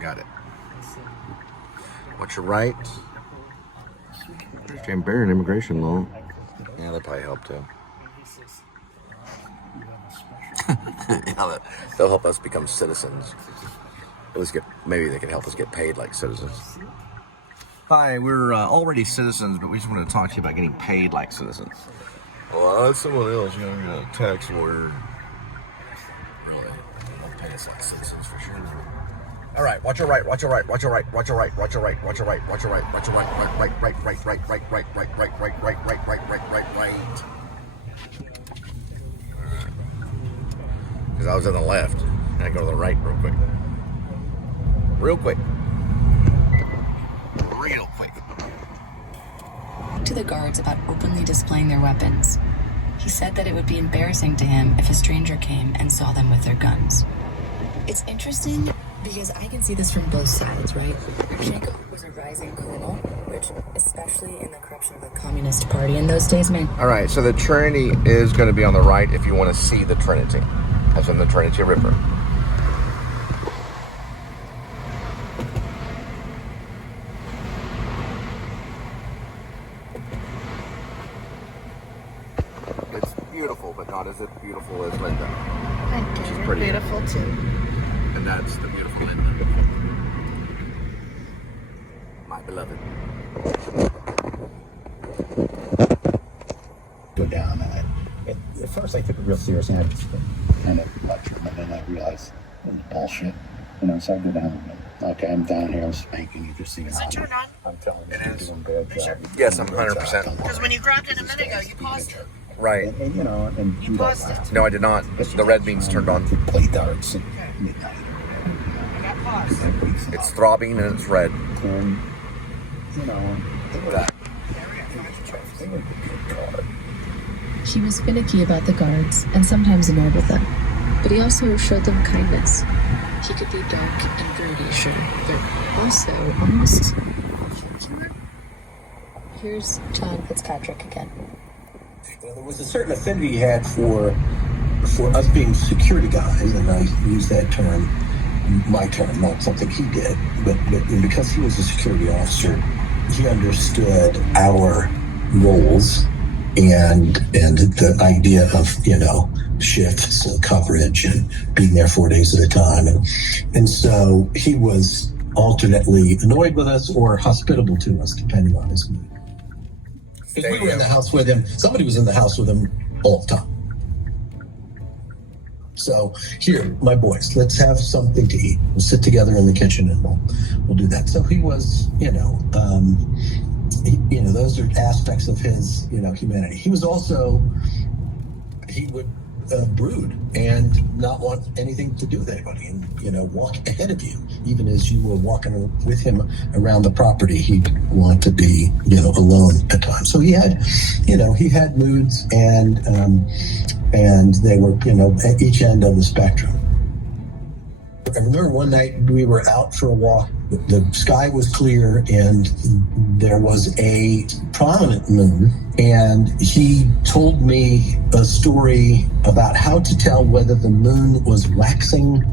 Got it. What's your right? Jane Barry and immigration law. Yeah, that probably helped too. Yeah, they'll help us become citizens. At least maybe they can help us get paid like citizens. Hi, we're already citizens, but we just want to talk to you about getting paid like citizens. Well, that's someone else, you know, a tax lawyer. Really, they'll pay us like citizens for sure. All right, watch your right, watch your right, watch your right, watch your right, watch your right, watch your right, watch your right, watch your right, right. Because I was on the left, and I go to the right real quick. Real quick. To the guards about openly displaying their weapons. He said that it would be embarrassing to him if a stranger came and saw them with their guns. It's interesting because I can see this from both sides, right? Yurchenko was a rising colonel, which, especially in the corruption of the Communist Party in those days, meant... All right, so the Trinity is going to be on the right if you want to see the Trinity, as in the Trinity River. It's beautiful, but not as beautiful as Linda. She's pretty beautiful too. And that's the beautiful Linda. My beloved. Go down, and at first I took it real seriously. I just kind of lecture him, and then I realized it was bullshit. You know, so I go down. Okay, I'm down here. I'm spanking you. Just seeing. Is it turned on? I'm telling you, you're doing a bad job. Yes, I'm 100%. Because when you grabbed it a minute ago, you paused it. Right. And you know, and You paused it. No, I did not. The red beans turned on. Play darts at midnight. I got paused. It's throbbing and it's red. And you know, they were good card. He was finicky about the guards and sometimes annoyed with them. But he also showed them kindness. He could be dark and broody, sure, but also almost affectionate. Here's John Fitzpatrick again. There was a certain affinity he had for us being security guys, and I use that term, my term, not something he did, but because he was a security officer, he understood our roles and the idea of, you know, shifts and coverage and being there 4 days at a time. And so he was alternately annoyed with us or hospitable to us, depending on his mood. If we were in the house with him, somebody was in the house with him all the time. So here, my boys, let's have something to eat. We'll sit together in the kitchen and we'll do that. So he was, you know, those are aspects of his, you know, humanity. He was also, he would brood and not want anything to do with anybody, and you know, walk ahead of you. Even as you were walking with him around the property, he'd want to be, you know, alone at times. So he had, you know, he had moods, and they were, you know, at each end of the spectrum. I remember one night we were out for a walk. The sky was clear and there was a prominent moon, and he told me a story about how to tell whether the moon was waxing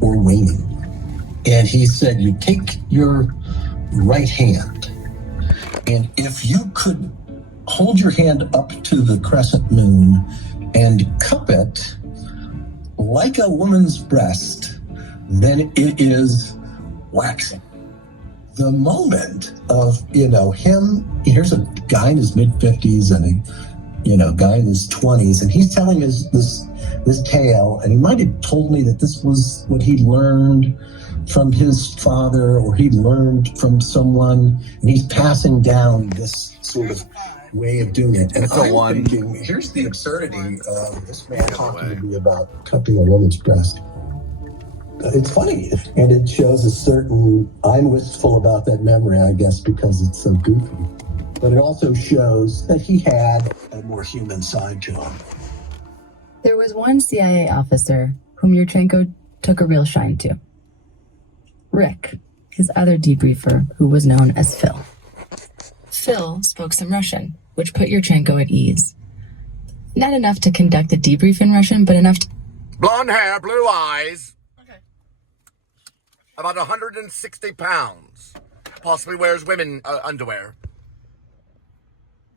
or waning. And he said, you take your right hand, and if you could hold your hand up to the crescent moon and cup it like a woman's breast, then it is waxing. The moment of, you know, him, here's a guy in his mid-50s and a, you know, guy in his 20s, and he's telling us this tale, and he might have told me that this was what he learned from his father, or he learned from someone, and he's passing down this sort of way of doing it. And I'm thinking, here's the absurdity of this man talking to me about cupping a woman's breast. It's funny, and it shows a certain, I'm wistful about that memory, I guess, because it's so goofy. But it also shows that he had a more human side to him. There was one CIA officer whom Yurchenko took a real shine to. Rick, his other debriefer, who was known as Phil. Phil spoke some Russian, which put Yurchenko at ease. Not enough to conduct a debrief in Russian, but enough Blonde hair, blue eyes. Okay. About 160 pounds. Possibly wears women underwear.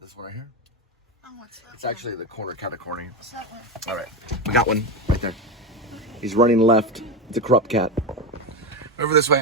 This one right here? Oh, what's that? It's actually the corner, kind of corny. What's that one? All right, we got one right there. He's running left. It's a corrupt cat. Over this way.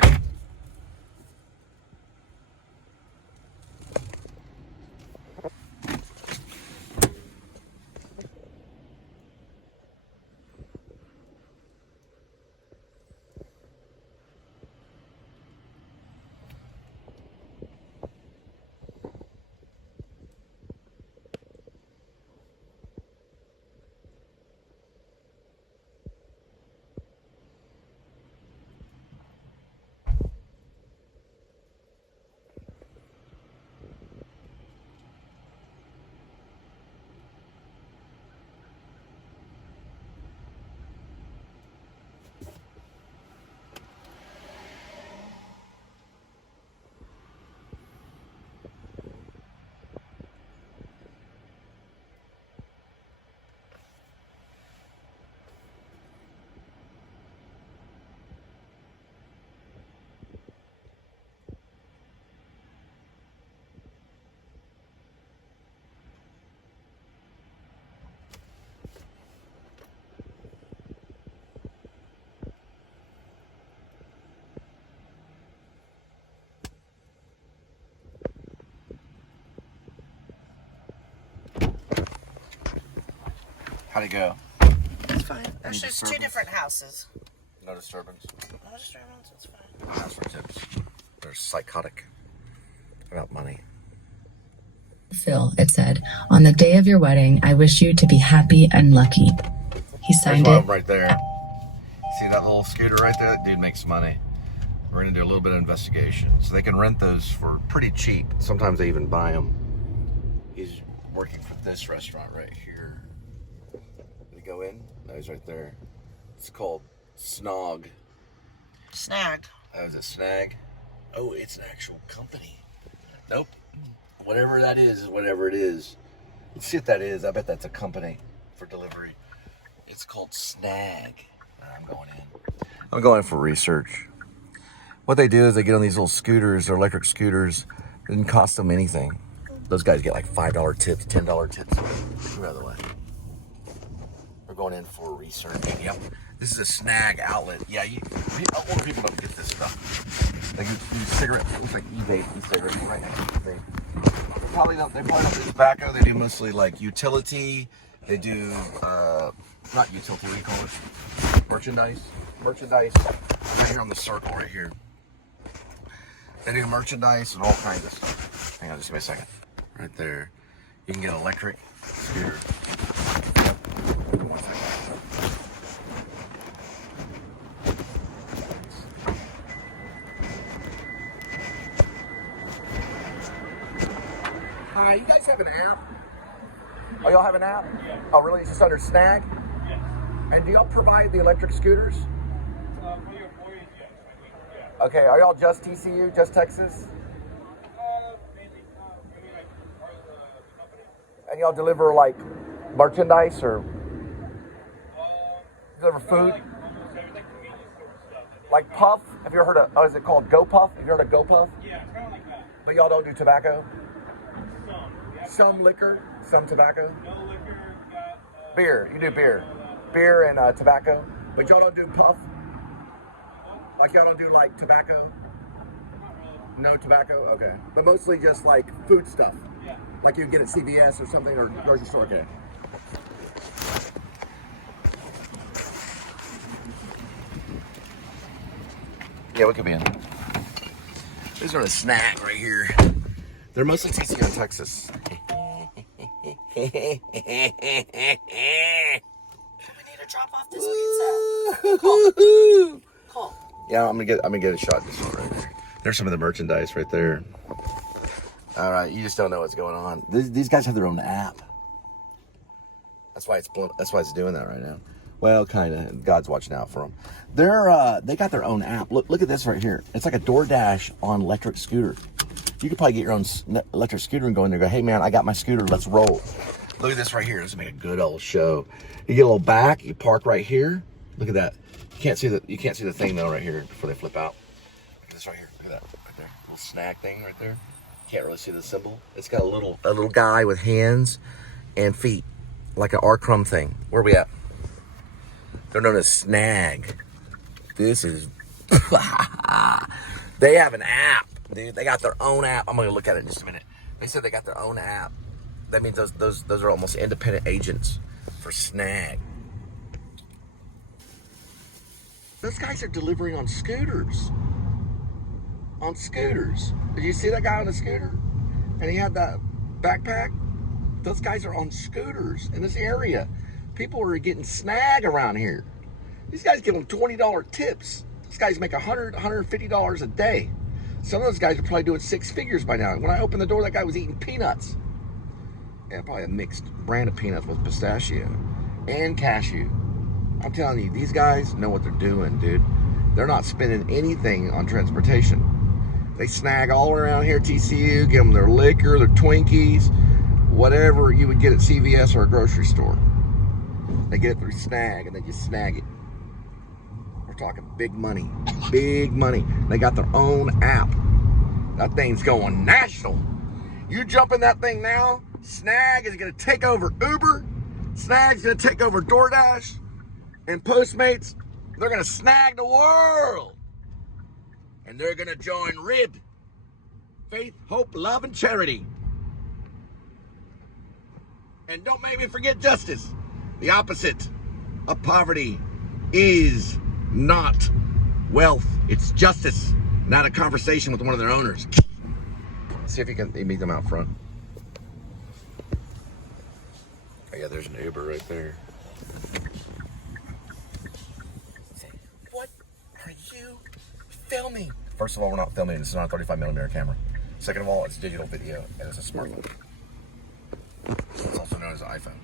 How'd it go? It's fine. Actually, it's two disturbance? different houses. No disturbance. No disturbance, it's fine. That's for tips. They're psychotic about money. Phil, it said, on the day of your wedding, I wish you to be happy and lucky. He There's signed one it. right there. See that little scooter right there? That dude makes money. We're gonna do a little bit of investigation. So they can rent those for pretty cheap. Sometimes they even buy them. He's working for this restaurant right here. Did he go in? No, he's right there. It's called Snag. Snag. Oh, is it Snag? Oh, it's an actual company. Nope. Whatever that is whatever it is. Let's see what that is. I bet that's a company for delivery. It's called Snag. I'm going in. I'm going for research. What they do is they get on these little scooters or electric scooters. It didn't cost them anything. Those guys get like $5 tips, $10 tips. Move out of the way. We're going in for research. Yep. This is a Snag outlet. Yeah, older people don't get this stuff. They do cigarettes. It looks like e-vape and cigarettes right next to the vape. They probably don't do tobacco. They do mostly like utility. They do, not utility, what do you call it? Merchandise. Merchandise. Right here on the circle right here. They do merchandise and all kinds of stuff. Hang on, just give me a second. Right there. You can get an electric scooter. Hi, you guys have an app? Oh, y'all have an app? Yeah. Oh, really? It's just under Snag? Yes. And do y'all provide the electric scooters? For your employees, yes. Yeah. Okay, are y'all just TCU, just Texas? Mainly, like part of the company. And y'all deliver like merchandise or deliver food? Like almost everything, convenience store stuff. Like Puff? Have you ever heard of, is it called Go Puff? Have you heard of Go Puff? Yeah, it's kind of like that. But y'all don't do tobacco? Some. Yeah. Some liquor, some tobacco? No liquor, got Beer, you do beer. Beer and tobacco. But y'all don't do Puff? Like y'all don't do like tobacco? No tobacco? Okay. But mostly just like food stuff. Yeah. Like you get at CVS or something or grocery store, okay. Yeah, we could be in. These are the Snag right here. They're mostly TCU in Texas. We need to drop off this pizza. Cole. Yeah, I'm gonna get a shot of this one right there. There's some of the merchandise right there. All right, you just don't know what's going on. These guys have their own app. That's why it's doing that right now. Well, kind of. God's watching out for them. They got their own app. Look at this right here. It's like a DoorDash on electric scooter. You could probably get your own electric scooter and go in there and go, hey man, I got my scooter, let's roll. Look at this right here. This will make a good old show. You get a little back, you park right here. Look at that. You can't see the thing though right here before they flip out. Look at this right here. Look at that right there. Little snag thing right there. Can't really see the symbol. It's got a little guy with hands and feet, like an R-crumb thing. Where are we at? They're known as Snag. This is. They have an app, dude. They got their own app. I'm gonna look at it in just a minute. They said they got their own app. That means those are almost independent agents for Snag. Those guys are delivering on scooters. On scooters. Did you see that guy on a scooter? And he had that backpack? Those guys are on scooters in this area. People are getting Snag around here. These guys give them $20 tips. These guys make $100, $150 a day. Some of those guys are probably doing 6 figures by now. When I opened the door, that guy was eating peanuts. Yeah, probably a mixed brand of peanuts with pistachio and cashew. I'm telling you, these guys know what they're doing, dude. They're not spending anything on transportation. They snag all around here at TCU, give them their liquor, their Twinkies, whatever you would get at CVS or a grocery store. They get it through Snag, and they just snag it. We're talking big money, big money. They got their own app. That thing's going national. You jump in that thing now, Snag is gonna take over Uber, Snag's gonna take over DoorDash, and Postmates, they're gonna snag the world. And they're gonna join RIB, Faith, Hope, Love, and Charity. And don't make me forget justice. The opposite of poverty is not wealth. It's justice, not a conversation with one of their owners. See if you can meet them out front. Oh yeah, there's an Uber right there. What are you filming? First of all, we're not filming. This is not a 35mm camera. Second of all, it's digital video and it's a smartphone. It's also known as an iPhone.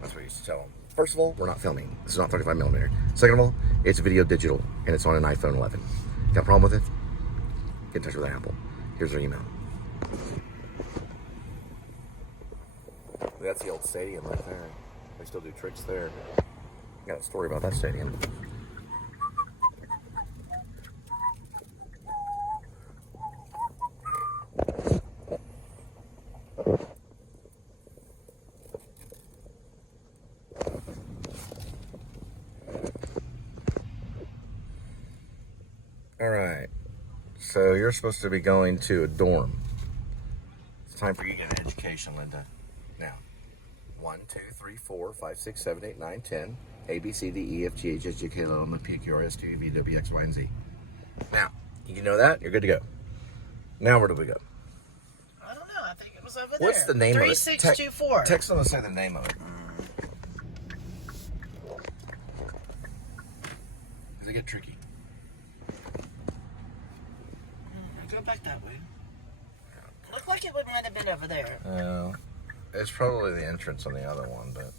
That's what I used to tell them. First of all, we're not filming. This is not 35mm. Second of all, it's video digital and it's on an iPhone 11. Got a problem with it? Get in touch with Apple. Here's their email. That's the old stadium right there. They still do tricks there. Got a story about that stadium. All right. So you're supposed to be going to a dorm. It's time for you to get an education, Linda. Now, 1, 2, 3, 4, 5, 6, 7, 8, 9, 10. A, B, C, D, E, F, G, H, I, J, K, L, M, N, P, Q, R, S, T, U, V, W, X, Y, and Z. Now, you know that? You're good to go. Now, where do we go? I don't know. I think it was over there. What's the name of it? 3624. Text them and say the name of it. Does it get tricky? Go back that way. Looked like it might have been over there. It's probably the entrance on the other one, but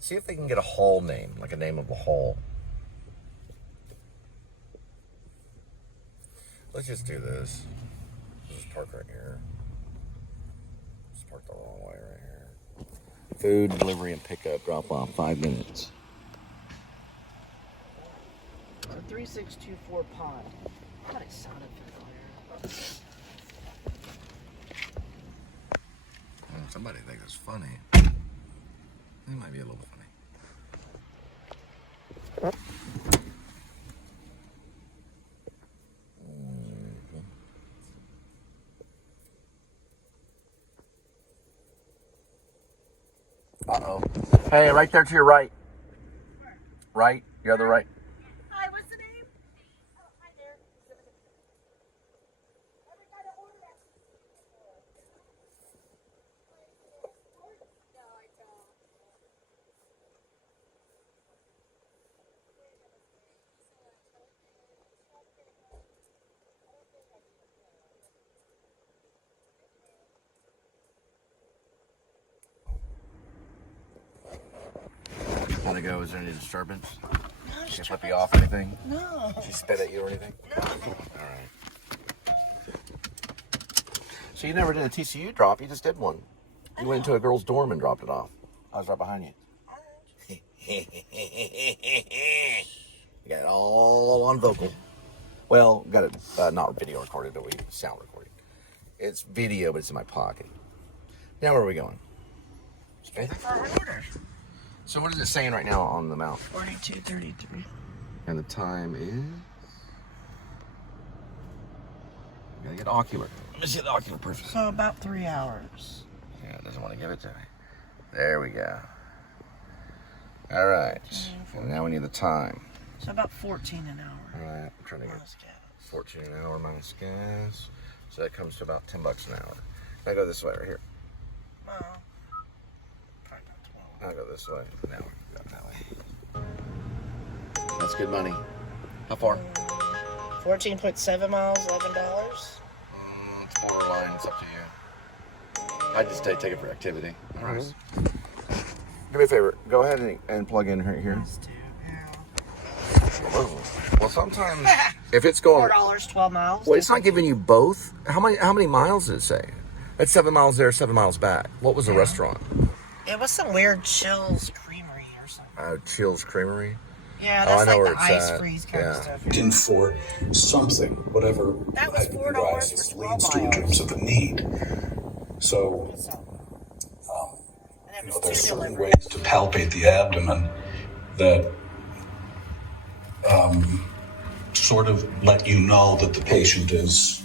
see if they can get a hall name, like a name of a hall. Let's just do this. Let's just park right here. Just park the wrong way right here. Food delivery and pickup, drop off, 5 minutes. So 3624 Pod. I thought it sounded familiar. Somebody thinks it's funny. It might be a little funny. Uh-oh. Hey, right there to your right. Right? Your other right. Hi, what's the name? Oh, hi there. How'd it go? Is there any disturbance? No, She flip you off or anything? No. She spit at you or anything? No. Alright. So you never did a TCU drop, you just did one. You went into a girl's dorm and dropped it off. I was right behind you. Got it all on vocal. Well, got it not video recorded, but we sound recorded. It's video, but it's in my pocket. Now where are we going? Anything for our orders? So what is it saying right now on the mount? 42:33. And the time is... Gotta get ocular. Let me see the ocular proof. So about 3 hours. Yeah, it doesn't want to give it to me. There we go. All right. And now we need the time. So about 14 an hour. All right. I'm trying to get Minus gas. 14 an hour minus gas. So that comes to about $10 an hour. I go this way right here. Well, probably about 12. I'll go this way. Now we go that way. That's good money. How far? 14.7 miles, $11. It's borderline. It's up to you. I'd just take it for activity. All right. Do me a favor. Go ahead and plug in right here. Let's do, yeah. Well, sometimes if it's going $4, 12 miles. well, it's not giving you both. How many miles did it say? That's 7 miles there, 7 miles back. What was the restaurant? It was some weird Chills Creamery or something. Chill's Creamery. Yeah, I that's know like where the it's ice at. freeze kind of stuff. In for something, whatever That was $4 hypnosis for 12 leads to in miles. terms of the need. So, And it you was know, there's two certain deliveries. ways to palpate the abdomen that sort of let you know that the patient is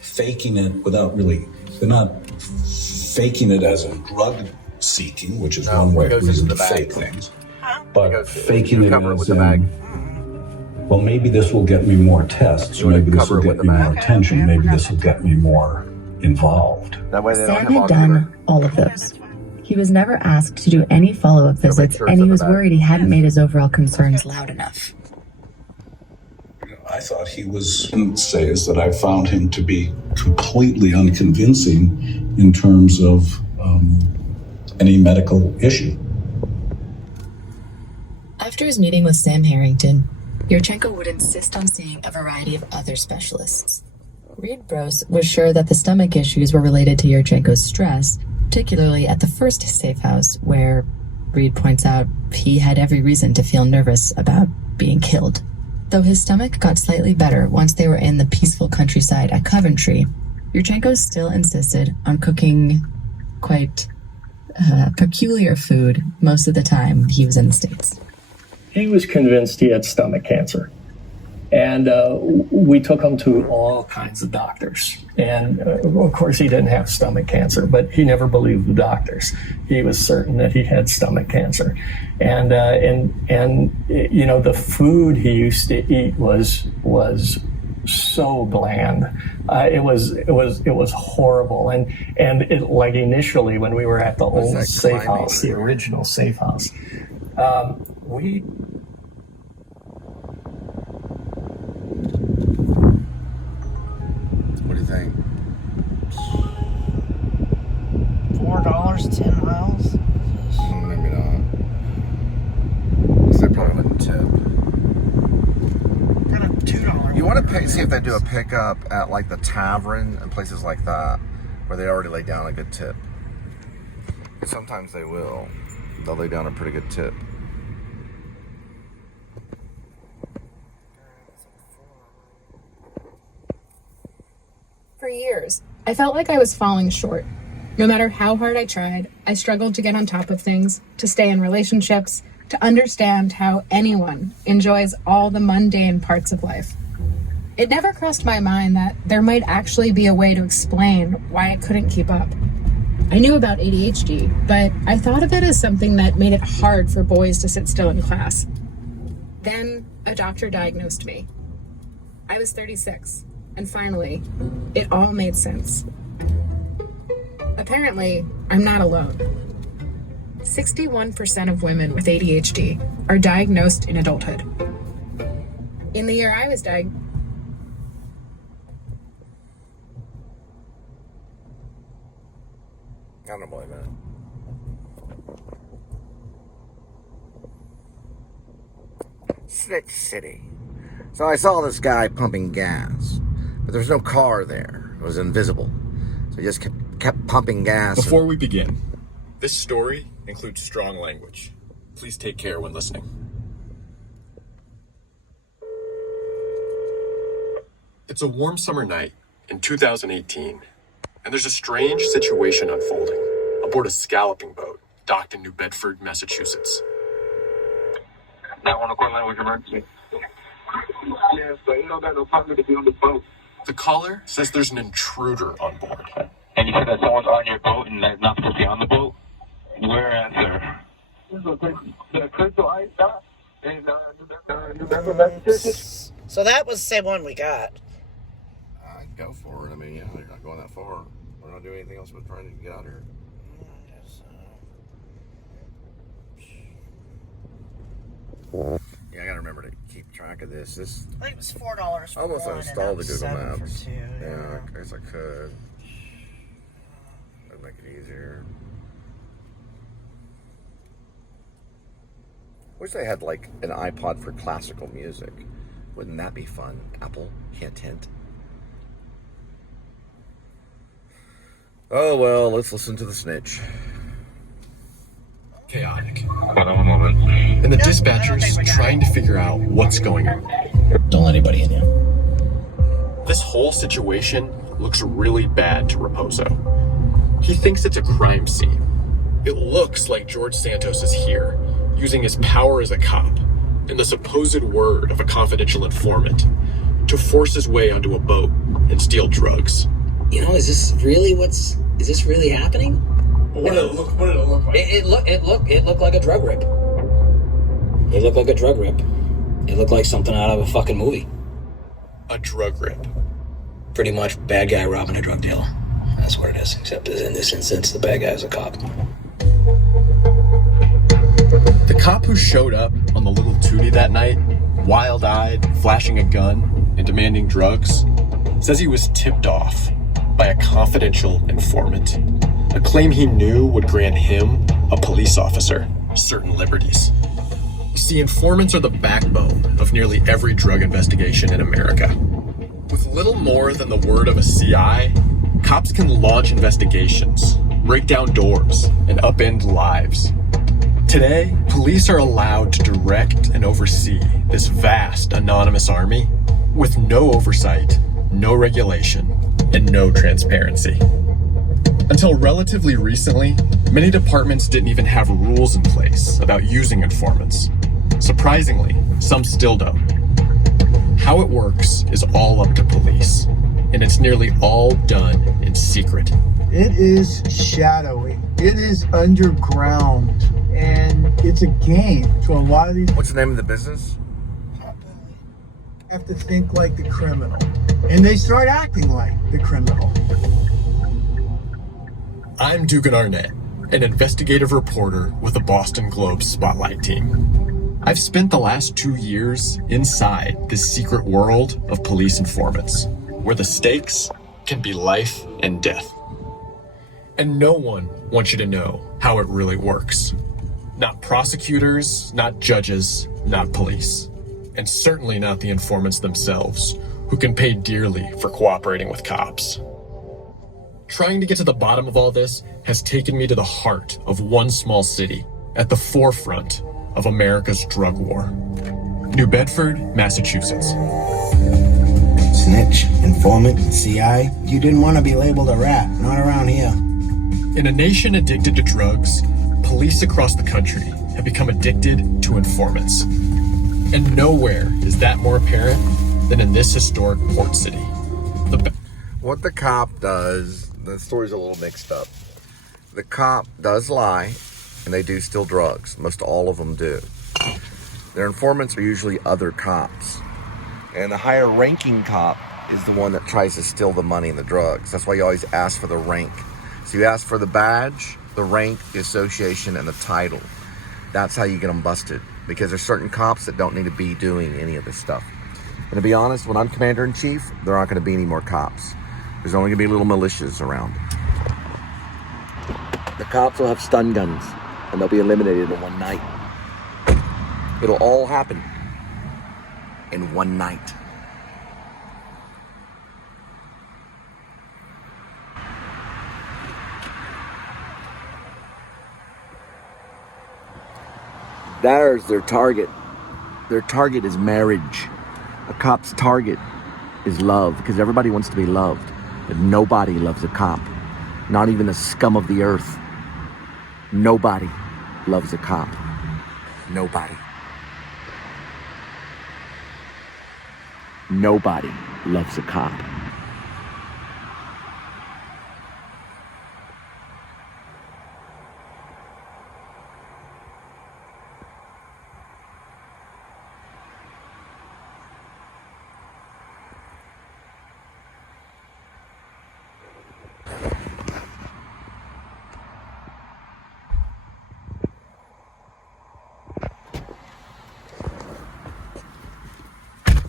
faking it without really, they're not faking it as a drug seeking, which is one way it goes reason into to the bag. fake things, Huh? but faking it cover it as with the bag. well, maybe this will get me more tests, You wanna maybe this cover will it with get the me bag. more attention, maybe this will get me more involved. That way they don't Sam have had ocular. done all of those. He was never asked to do any follow-up visits, sure and it's he in the was bag. worried he hadn't made his overall concerns loud enough. I thought he was, say, is that I found him to be completely unconvincing in terms of any medical issue. After his meeting with Sam Harrington, Yurchenko would insist on seeing a variety of other specialists. Reed Brose was sure that the stomach issues were related to Yurchenko's stress, particularly at the first safe house, where Reed points out he had every reason to feel nervous about being killed. Though his stomach got slightly better once they were in the peaceful countryside at Coventry, Yurchenko still insisted on cooking quite peculiar food most of the time he was in the States. He was convinced he had stomach cancer. And we took him to all kinds of doctors. And of course, he didn't have stomach cancer, but he never believed the doctors. He was certain that he had stomach cancer. And you know, the food he used to eat was so bland. It was horrible. And it, like initially when we were at the old that safe climbing? house, the original safe house, we What do you think? $4, 10 miles. Maybe not. They probably wouldn't tip. Kind of $2. You want to see if they do a pickup at like the tavern and places like that, where they already lay down a good tip. Sometimes they will. They'll lay down a pretty good tip. For years, I felt like I was falling short. No matter how hard I tried, I struggled to get on top of things, to stay in relationships, to understand how anyone enjoys all the mundane parts of life. It never crossed my mind that there might actually be a way to explain why I couldn't keep up. I knew about ADHD, but I thought of it as something that made it hard for boys to sit still in class. Then a doctor diagnosed me. I was 36, and finally, it all made sense. Apparently, I'm not alone. 61% of women with ADHD are diagnosed in adulthood. In the year I was diagnosed, I don't believe it. Snitch City. So I saw this guy pumping gas, but there was no car there. It was invisible. So he just kept pumping gas. Before we begin, this story includes strong language. Please take care when listening. It's a warm summer night in 2018, and there's a strange situation unfolding aboard a scalloping boat docked in New Bedford, Massachusetts. 911 line with emergency. Yes, but you don't got no partner to be on the boat. The caller says there's an intruder on board. And you said that someone's on your boat and they're not supposed to be on the boat? Whereas the Crystal Ice Dock in New Bedford, Massachusetts. So that was the same one we got. Go for it. I mean, they're not going that far. We're not doing anything else but trying to get out here. Yeah, I gotta remember to keep track of this. I think it was $4 for almost one, uninstalled the and Google $7 Maps. for two. Yeah, I guess I could. That'd make it easier. Wish they had like an iPod for classical music. Wouldn't that be fun? Apple, hint, hint. Oh well, let's listen to the snitch. Chaotic. Hold on a moment. And the dispatcher's trying to figure out what's going on. Don't let anybody in here. This whole situation looks really bad to Raposo. He thinks it's a crime scene. It looks like George Santos is here, using his power as a cop and the supposed word of a confidential informant to force his way onto a boat and steal drugs. You know, is this really happening? What did it look like? It looked like a drug rip. It looked like a drug rip. It looked like something out of a fucking movie. A drug rip. Pretty much bad guy robbing a drug dealer. That's what it is. Except in this instance, the bad guy is a cop. The cop who showed up on the little tootie that night, wild-eyed, flashing a gun, and demanding drugs, says he was tipped off by a confidential informant. A claim he knew would grant him, a police officer, certain liberties. See, informants are the backbone of nearly every drug investigation in America. With little more than the word of a CI, cops can launch investigations, break down doors, and upend lives. Today, police are allowed to direct and oversee this vast anonymous army with no oversight, no regulation, and no transparency. Until relatively recently, many departments didn't even have rules in place about using informants. Surprisingly, some still don't. How it works is all up to police, and it's nearly all done in secret. It is shadowy. It is underground, and it's a game to a lot of these. What's the name of the business? Potbelly have to think like the criminal, and they start acting like the criminal. I'm Dugan Arnett, an investigative reporter with the Boston Globe Spotlight team. I've spent the last 2 years inside this secret world of police informants, where the stakes can be life and death. And no one wants you to know how it really works. Not prosecutors, not judges, not police. And certainly not the informants themselves, who can pay dearly for cooperating with cops. Trying to get to the bottom of all this has taken me to the heart of one small city at the forefront of America's drug war. New Bedford, Massachusetts. Snitch, informant, CI, you didn't want to be labeled a rat, not around here. In a nation addicted to drugs, police across the country have become addicted to informants. And nowhere is that more apparent than in this historic port city. What the cop does, the story's a little mixed up. The cop does lie, and they do steal drugs. Most all of them do. Their informants are usually other cops. And the higher ranking cop is the one that tries to steal the money and the drugs. That's why you always ask for the rank. So you ask for the badge, the rank, the association, and the title. That's how you get them busted. Because there's certain cops that don't need to be doing any of this stuff. And to be honest, when I'm commander-in-chief, there aren't going to be any more cops. There's only going to be little militias around. The cops will have stun guns, and they'll be eliminated in one night. It'll all happen in one night. There's their target. Their target is marriage. A cop's target is love, because everybody wants to be loved, but nobody loves a cop. Not even the scum of the earth. Nobody loves a cop. Nobody. Nobody loves a cop.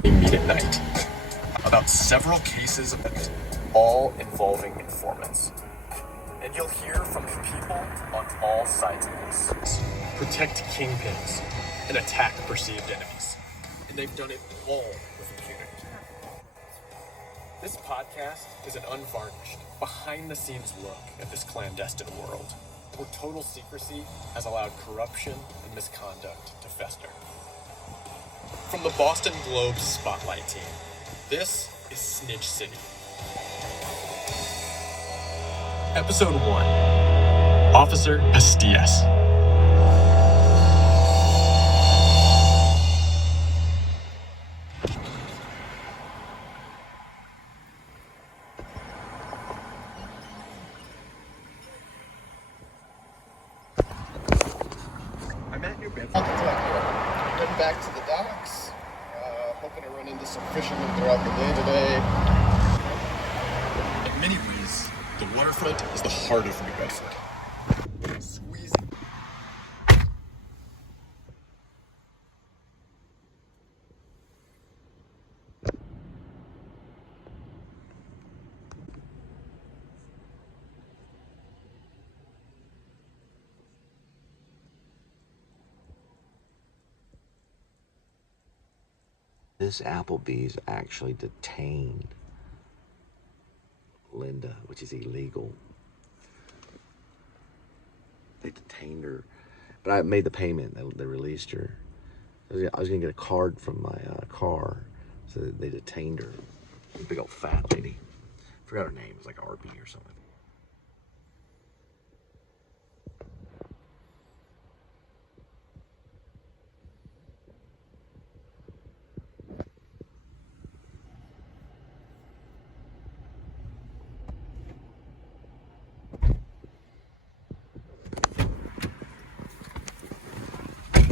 Meet at night about several cases of it, all involving informants. And you'll hear from people on all sides of this. Protect kingpins and attack perceived enemies. And they've done it all with impunity. This podcast is an unvarnished, behind-the-scenes look at this clandestine world, where total secrecy has allowed corruption and misconduct to fester. From the Boston Globe's Spotlight team, this is Snitch City. Episode 1, Officer p.s.s. I'm at New Bedford. Heading back to the docks. Hoping to run into some fishermen throughout the day today. In many ways, the waterfront is the heart of New Bedford. Squeezing. This Applebee's actually detained Linda, which is illegal. They detained her, but I made the payment. They released her. I was gonna get a card from my car, so they detained her. Big old fat lady. Forgot her name. It was like RB or something.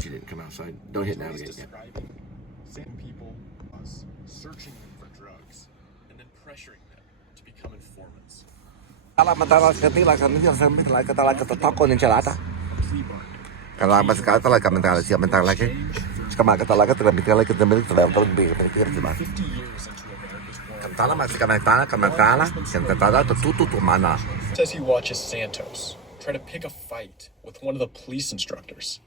She didn't come outside. Don't hit navigate yet. Sending people searching them for drugs and then pressuring them to become informants. Says he watches Santos try to pick a fight with one of the police instructors.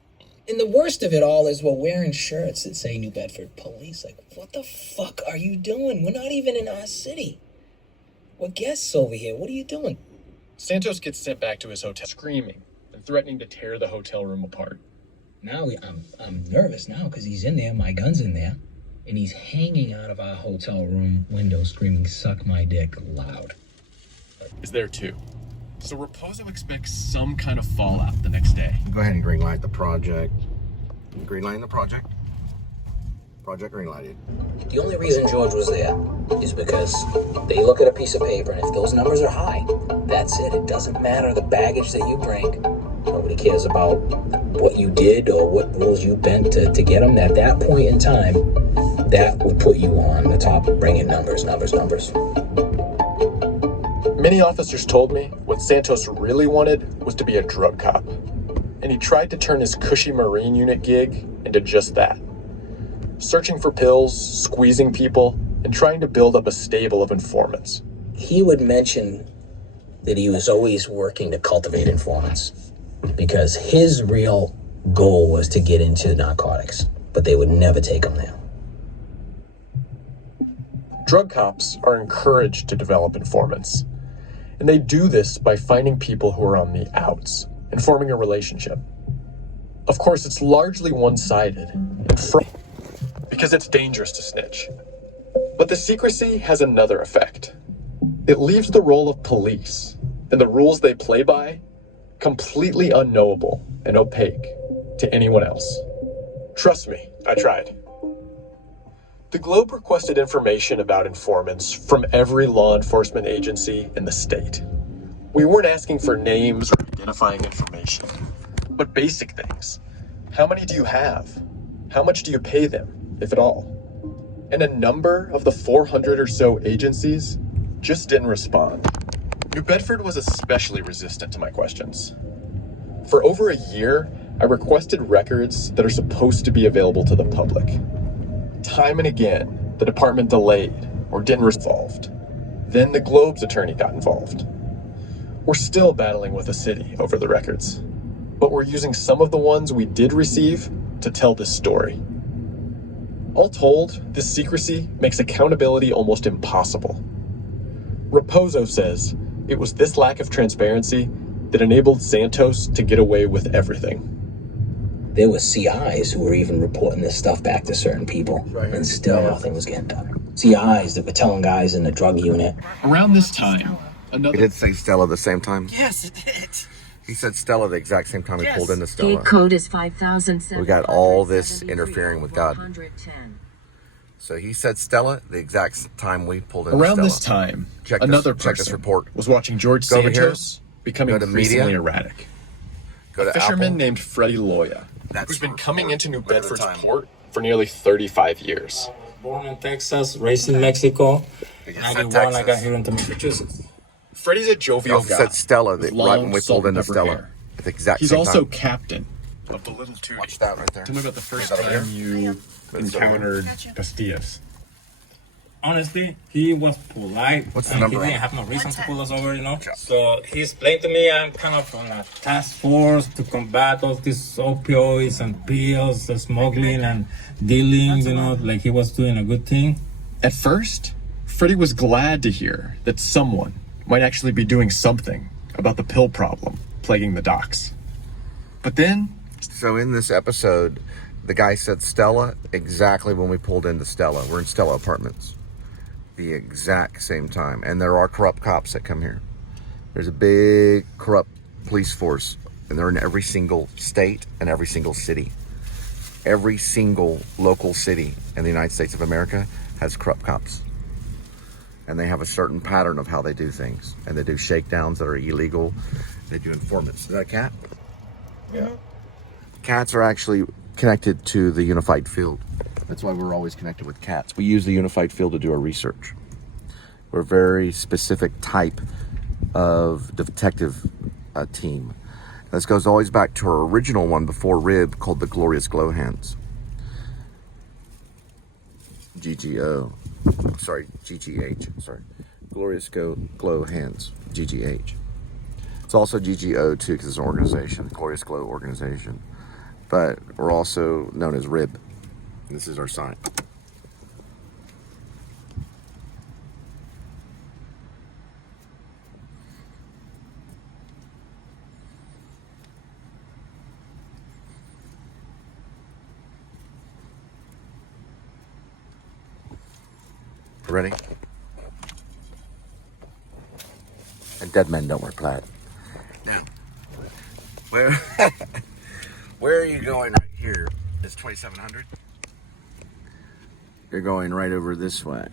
And the worst of it all is we're wearing shirts that say New Bedford Police. Like, what the fuck are you doing? We're not even in our city. We're guests over here. What are you doing? Santos gets sent back to his hotel, screaming and threatening to tear the hotel room apart. Now I'm nervous now because he's in there. My gun's in there. And he's hanging out of our hotel room window screaming, "Suck my dick," loud. Is there too. So Raposo expects some kind of fallout the next day. Go ahead and greenlight the project. Greenlighting the project. Project greenlighted. The only reason George was there is because they look at a piece of paper, and if those numbers are high, that's it. It doesn't matter the baggage that you bring. Nobody cares about what you did or what rules you bent to get them. At that point in time, that would put you on the top of bringing numbers. Many officers told me what Santos really wanted was to be a drug cop. And he tried to turn his cushy Marine unit gig into just that. Searching for pills, squeezing people, and trying to build up a stable of informants. He would mention that he was always working to cultivate informants because his real goal was to get into narcotics, but they would never take him there. Drug cops are encouraged to develop informants. And they do this by finding people who are on the outs and forming a relationship. Of course, it's largely one-sided, because it's dangerous to snitch. But the secrecy has another effect. It leaves the role of police and the rules they play by completely unknowable and opaque to anyone else. Trust me, I tried. The Globe requested information about informants from every law enforcement agency in the state. We weren't asking for names or identifying information, but basic things. How many do you have? How much do you pay them, if at all? And a number of the 400 or so agencies just didn't respond. New Bedford was especially resistant to my questions. For over a year, I requested records that are supposed to be available to the public. Time and again, the department delayed or didn't resolve. Then the Globe's attorney got involved. We're still battling with the city over the records, but we're using some of the ones we did receive to tell this story. All told, this secrecy makes accountability almost impossible. Raposo says it was this lack of transparency that enabled Santos to get away with everything. There were CIs who were even reporting this stuff back to certain people, and still nothing was getting done. CIs that were telling guys in the drug unit. Around this time, He did say Stella at the same time? Yes, it did. He said Stella the exact same time he pulled into Stella. Gate code is 5,007. We got all this interfering with God. So he said Stella the exact time we pulled into Stella. Around this time, another person was watching George Santos becoming increasingly erratic. A fisherman named Freddie Loya, who's been coming into New Bedford's port for nearly 35 years. Born in Texas, raised in Mexico. 91, I got here into Massachusetts. Freddie's a jovial guy. Said Stella that right when we pulled into Stella. At the exact He's same also time. captain of the Little Tootie. Watch that right there. Tell me about the first time you encountered Pastillas. Honestly, he was polite. What's the and number he didn't on? have no reason to pull us over, you know? So he explained to me I'm kind of on a task force to combat all these opioids and pills, the smuggling and dealing, you know, like he was doing a good thing. At first, Freddie was glad to hear that someone might actually be doing something about the pill problem plaguing the docks. But then... So in this episode, the guy said Stella exactly when we pulled into Stella. We're in Stella Apartments. The exact same time. And there are corrupt cops that come here. There's a big corrupt police force, and they're in every single state and every single city. Every single local city in the United States of America has corrupt cops. And they have a certain pattern of how they do things. And they do shakedowns that are illegal. They do informants. Is that a cat? Yeah. Cats are actually connected to the unified field. That's why we're always connected with cats. We use the unified field to do our research. We're a very specific type of detective team. This goes always back to our original one before Rib called the Glorious Glow Hands. GGO. Sorry, GGH. Sorry. Glorious Glow Hands. GGH. It's also GGO too because it's an organization, Glorious Glow Organization. But we're also known as RIB. This is our sign. Ready? And dead men don't wear plaid. Now, where are you going right here? It's 2700. You're going right over this way.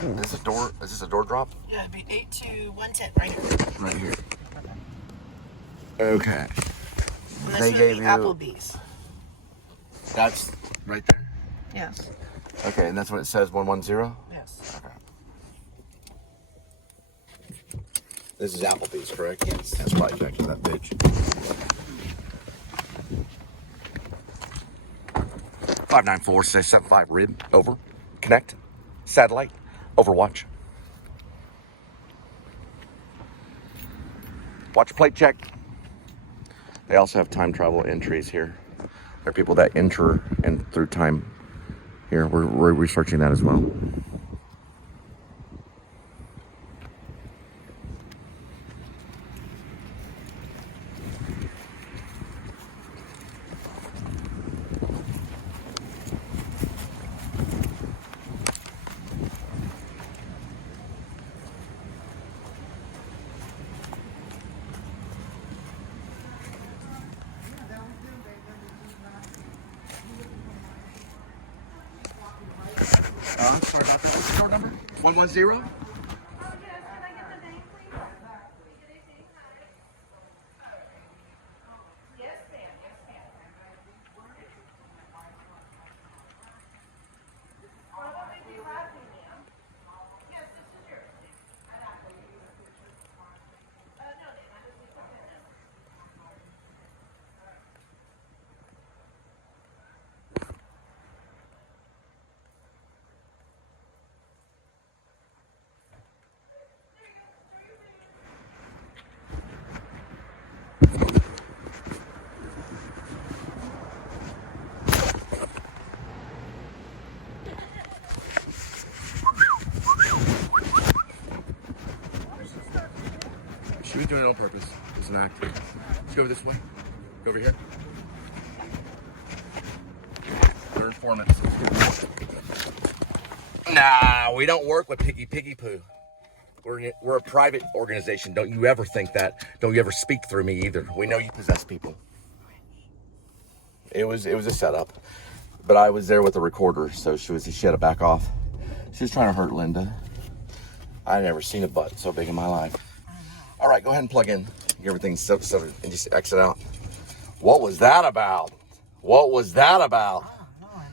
Is this a door drop? Yeah, it'd be 8 to 110 right here. Right here. Okay. And They gave you Applebee's. That's right there? Yes. Okay, and that's what it says, 110? Yes. Okay. This is Applebee's, correct? Yes. That's why I checked that bitch. 594-675 RIB. Over. Connect. Satellite. Overwatch. Watch plate check. They also have time travel entries here. There are people that enter and through time here. We're researching that as well. Sorry about that. What's the card number? 110? She was doing it on purpose. It's an act. Let's go this way. Go over here. They're informants. Nah, we don't work with piggy poo. We're a private organization. Don't you ever think that. Don't you ever speak through me either. We know you possess people. It was a setup. But I was there with the recorder, so she had to back off. She was trying to hurt Linda. I never seen a butt so big in my life. All right, go ahead and plug in. Get everything set and just exit out. What was that about? What was that about?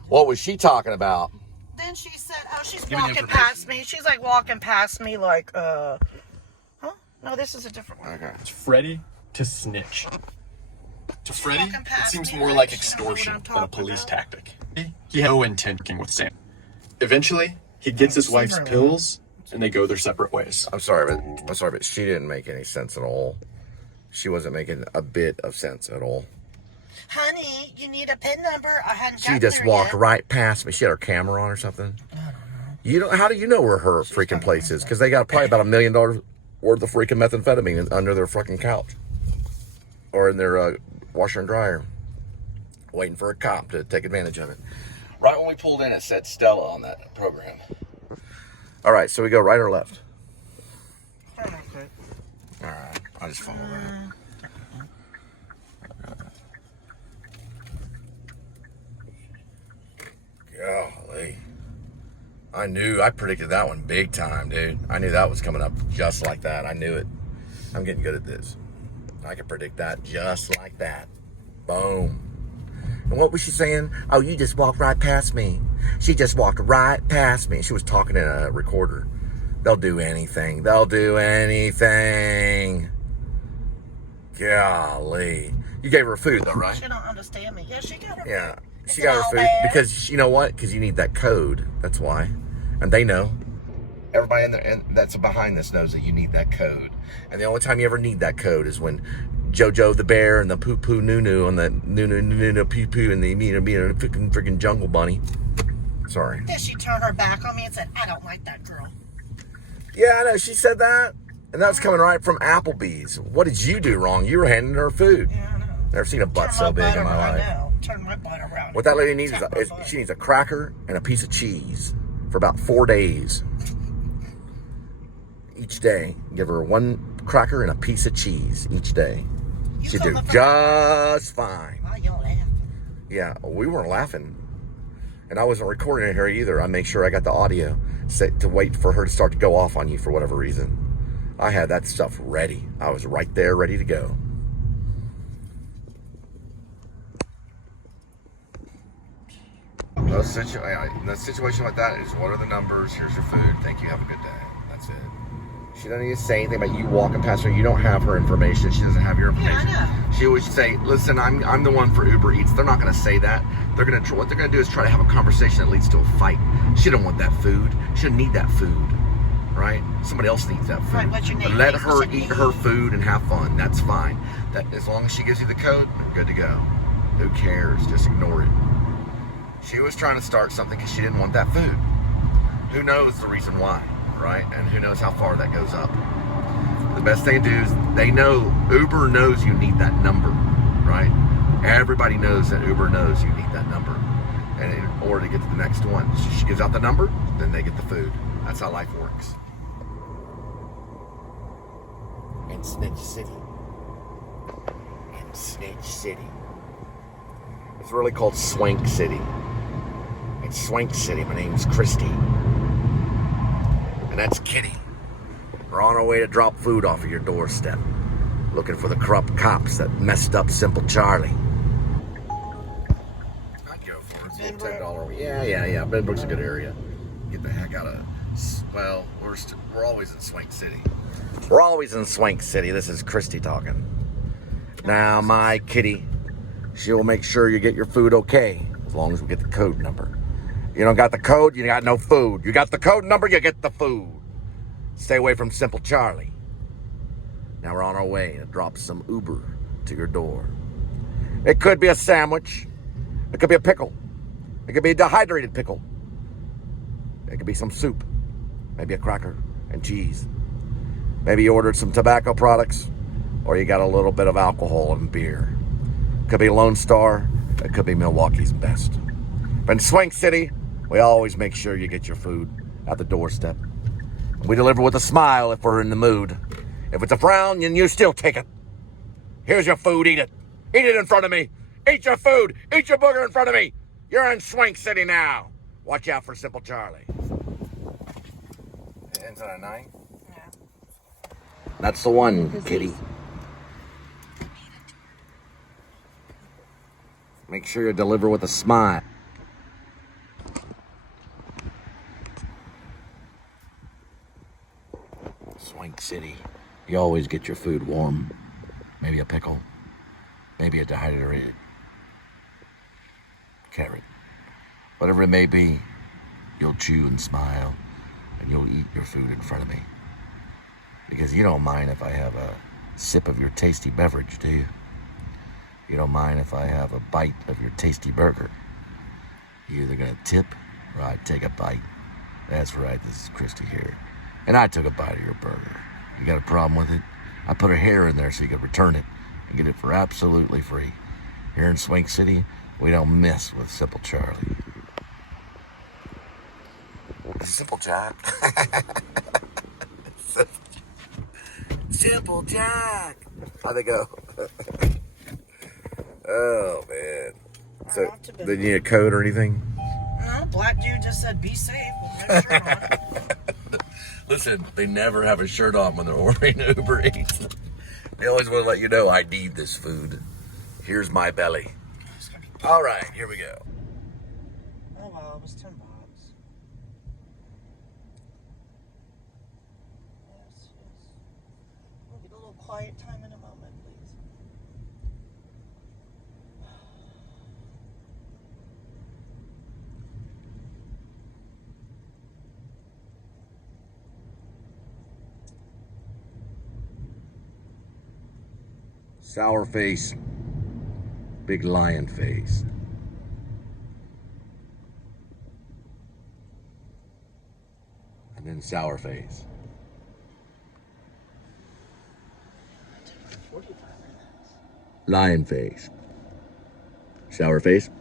What was she talking about? Then she said, oh, she's walking past me. She's like walking past me like, huh? No, this is a different one. Okay. It's Freddie to snitch. To Freddie, it seems more like extortion than a police tactic. He had no intent of working with Sam. Eventually, he gets his wife's pills, and they go their separate ways. I'm sorry, but she didn't make any sense at all. She wasn't making a bit of sense at all. Honey, you need a PIN number? I hadn't She just walked right past me. She had her camera on or something. You don't. How do you know where her freaking place is? Because they got probably about $1 million worth of freaking methamphetamine under their fucking couch, or in their washer and dryer, waiting for a cop to take advantage of it. Right when we pulled in, it said Stella on that program. All right, so we go right or left? All right, I just follow that. Golly. I predicted that one big time, dude. I knew that was coming up just like that. I knew it. I'm getting good at this. I can predict that just like that. Boom. And what was she saying? Oh, you just walked right past me. She just walked right past me. She was talking in a recorder. They'll do anything. They'll do anything. Golly. You gave her food, though, right? She don't understand me. Yeah, she got her food. Yeah. She got her food because, you know what? Because you need that code. That's why. And they know. Everybody in there and that's behind this knows that you need that code. And the only time you ever need that code is when Jojo the bear and the poo poo nunu and the nunu poo poo and the freaking jungle bunny. Sorry. Then she turned her back on me and said, I don't like that girl. Yeah, I know. She said that. And that was coming right from Applebee's. What did you do wrong? You were handing her food. Yeah, I know. Never seen a butt so big in my life. I know. Turn my butt around. What that lady needs is she needs a cracker and a piece of cheese for about 4 days. Each day, give her one cracker and a piece of cheese each day. She'd do just fine. Why y'all laughing? Yeah, we weren't laughing. And I wasn't recording her either. I make sure I got the audio set to wait for her to start to go off on you for whatever reason. I had that stuff ready. I was right there ready to go. The situation like that is, what are the numbers? Here's your food. Thank you. Have a good day. That's it. She doesn't need to say anything about you walking past her. You don't have her information. She doesn't have your information. Yeah, I know. She would say, listen, I'm the one for Uber Eats. They're not going to say that. What they're going to do is try to have a conversation that leads to a fight. She don't want that food. She doesn't need that food, right? Somebody else needs that food. Right, what's your name? But let her eat her food and have fun. That's fine. That as long as she gives you the code, we're good to go. Who cares? Just ignore it. She was trying to start something because she didn't want that food. Who knows the reason why, right? And who knows how far that goes up. The best thing to do is, they know, Uber knows you need that number, right? Everybody knows that Uber knows you need that number. And in order to get to the next one, she gives out the number, then they get the food. That's how life works. In Snitch City. In Snitch City. It's really called Swank City. It's Swank City. My name's Christy. And that's Kitty. We're on our way to drop food off of your doorstep. Looking for the corrupt cops that messed up Simple Charlie. I'd go for it. It's $10. Yeah. Benbrook's a good area. Get the heck out of... Well, we're always in Swank City. We're always in Swank City. This is Christy talking. Now, my Kitty, she'll make sure you get your food okay, as long as we get the code number. You don't got the code, you got no food. You got the code number, you get the food. Stay away from Simple Charlie. Now we're on our way to drop some Uber to your door. It could be a sandwich. It could be a pickle. It could be a dehydrated pickle. It could be some soup. Maybe a cracker and cheese. Maybe you ordered some tobacco products, or you got a little bit of alcohol and beer. Could be Lone Star. It could be Milwaukee's Best. But in Swank City, we always make sure you get your food at the doorstep. We deliver with a smile if we're in the mood. If it's a frown, then you still take it. Here's your food, eat it. Eat it in front of me. Eat your food. Eat your booger in front of me. You're in Swank City now. Watch out for Simple Charlie. It ends on a 9? Yeah. That's the one, Kitty. Make sure you deliver with a smile. Swank City. You always get your food warm. Maybe a pickle. Maybe a dehydrated carrot. Whatever it may be, you'll chew and smile, and you'll eat your food in front of me. Because you don't mind if I have a sip of your tasty beverage, do you? You don't mind if I have a bite of your tasty burger. You're either gonna tip or I take a bite. That's right, this is Christy here. And I took a bite of your burger. You got a problem with it? I put a hair in there so you can return it and get it for absolutely free. Here in Swank City, we don't mess with Simple Charlie. Simple Jack. Simple Jack. How'd they go? Oh, man. So, do you need a code or anything? No, black dude just said be safe. No shirt on. Listen, they never have a shirt on when they're ordering Uber Eats. They always want to let you know, I need this food. Here's my belly. All right, here we go. Oh, wow, it was $10. Yes. We'll get a little quiet time in a moment, please. Sour face, big lion face. And then sour face. Lion face. Sour face.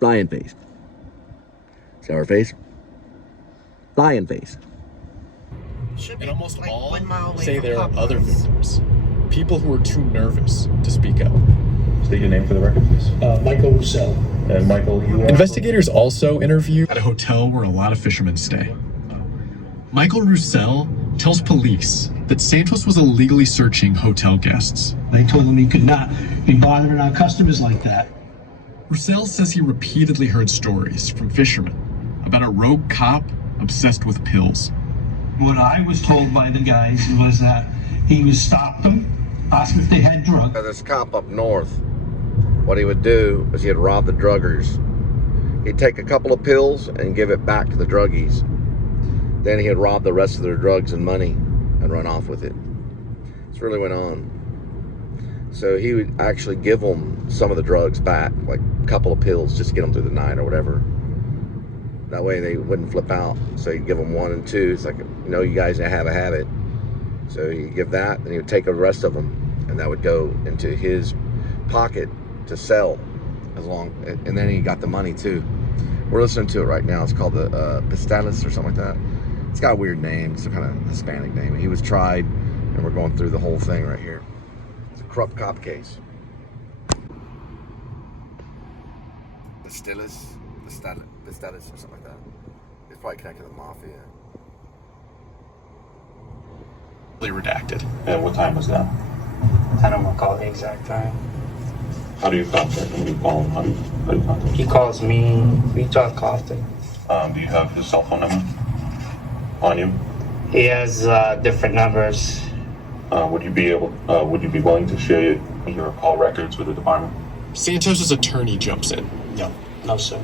Lion face. Sour face. Lion face. Should be And almost like all 1 mile away say from there are Potbelly. other victims. People who are too nervous to speak up. State your name for the record, please. Michael Roussel. And Michael, you are... Investigators also interview at a hotel where a lot of fishermen stay. Michael Roussel tells police that Santos was illegally searching hotel guests. They told him he could not be bothering our customers like that. Roussel says he repeatedly heard stories from fishermen about a rogue cop obsessed with pills. What I was told by the guys was that he would stop them, ask them if they had drugs. This cop up north, what he would do is he'd rob the druggers. He'd take a couple of pills and give it back to the druggies. Then he'd rob the rest of their drugs and money and run off with it. This really went on. So he would actually give them some of the drugs back, like a couple of pills just to get them through the night or whatever. That way they wouldn't flip out. So he'd give them 1 and 2. It's like, you know, you guys have a habit. So he'd give that, and he would take the rest of them, and that would go into his pocket to sell, and then he got the money too. We're listening to it right now. It's called the p.s.s or something like that. It's got a weird name. It's a kind of Hispanic name. He was tried, and we're going through the whole thing right here. It's a corrupt cop case. p.s.s or something like that. It's probably connected to the mafia. redacted. And what time was that? I don't recall the exact time. How do you contact him? Do you call him? How do you contact him? He calls me. We talk often. Do you have his cell phone number on you? He has different numbers. Would you be willing to share your call records with the department? Santos's attorney jumps in. No, sir.